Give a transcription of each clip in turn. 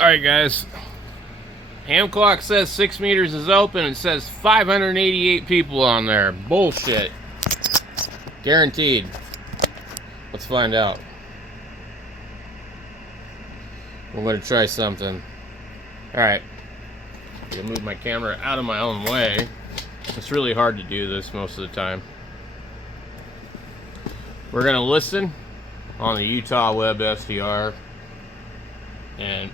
Alright guys, ham clock says 6 meters is open. It says 588 people on there. Bullshit. Guaranteed. Let's find out. We're going to try something. Alright. I'm going to move my camera out of my own way. It's really hard to do this most of the time. We're going to listen on the Utah Web SDR. And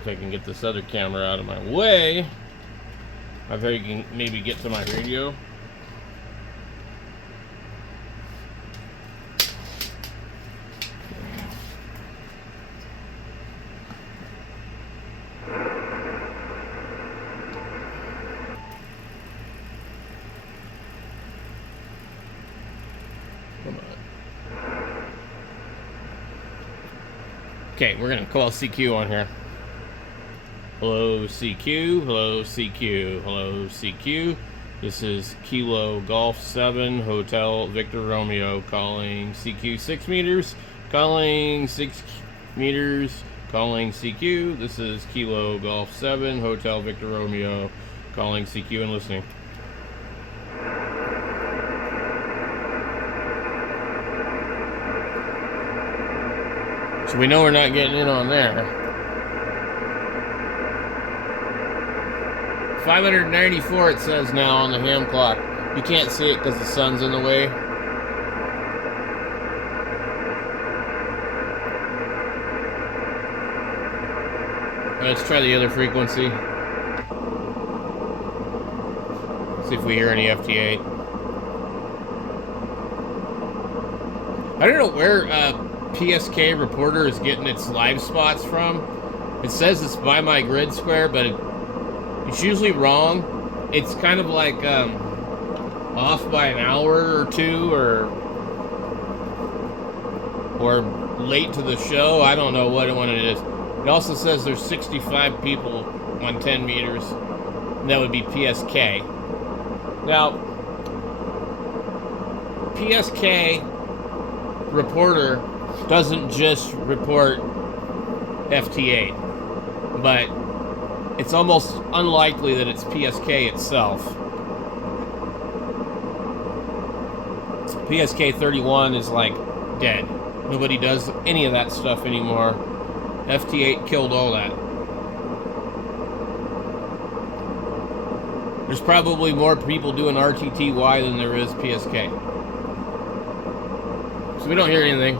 if I can get this other camera out of my way, I think I can maybe get to my radio. Come on. Okay, we're gonna call CQ on here. Hello CQ, hello CQ, hello CQ. This is Kilo Golf 7 Hotel Victor Romeo calling CQ 6 meters, calling 6 meters, calling CQ. This is Kilo Golf 7 Hotel Victor Romeo calling CQ and listening. So we know we're not getting in on there. 594 it says now on the ham clock. You can't see it because the sun's in the way. Let's try the other frequency. See if we hear any FT8. I don't know where PSK Reporter is getting its live spots from. It says it's by my grid square, but it's usually wrong. It's kind of like off by an hour or two, or late to the show. I don't know what it is. It also says there's 65 people on 10 meters. And that would be PSK. Now, PSK Reporter doesn't just report FT8, but it's almost unlikely that it's PSK itself. PSK 31 is like dead. Nobody does any of that stuff anymore. FT8 killed all that. There's probably more people doing RTTY than there is PSK. So we don't hear anything.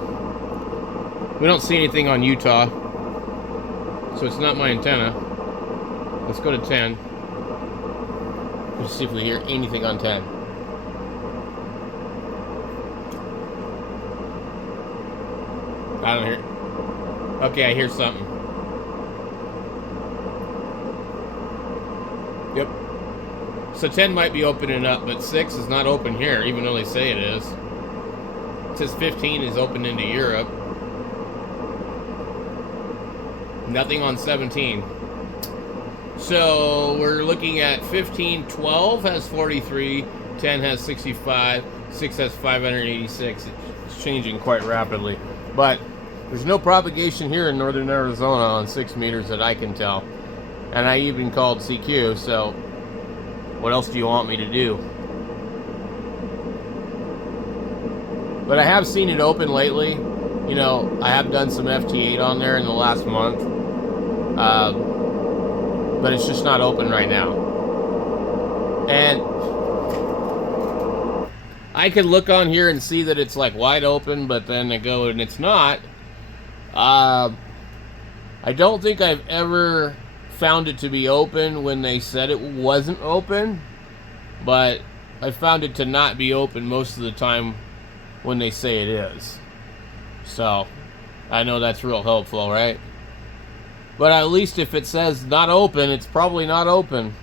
We don't see anything on Utah. So it's not my antenna. Let's go to 10. Let's see if we hear anything on 10. I don't hear. Okay, I hear something. Yep. So 10 might be opening up, but 6 is not open here, even though they say it is. It says 15 is open into Europe. Nothing on 17. So we're looking at 15, 12 has 43, 10 has 65, 6 has 586. It's changing quite rapidly. But there's no propagation here in northern Arizona on 6 meters that I can tell. And I even called CQ, so what else do you want me to do? But I have seen it open lately. You know, I have done some FT8 on there in the last month. But it's just not open right now. And I can look on here and see that it's like wide open, but then I go and it's not. I don't think I've ever found it to be open when they said it wasn't open, but I found it to not be open most of the time when they say it is. So I know that's real helpful, right? But at least if it says not open, it's probably not open.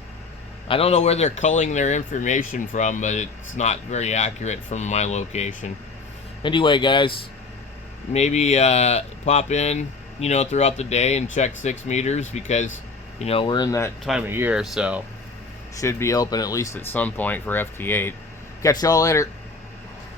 I don't know where they're culling their information from, but it's not very accurate from my location. Anyway, guys, maybe pop in, you know, throughout the day and check 6 meters because, you know, we're in that time of year, so should be open at least at some point for FT8. Catch y'all later.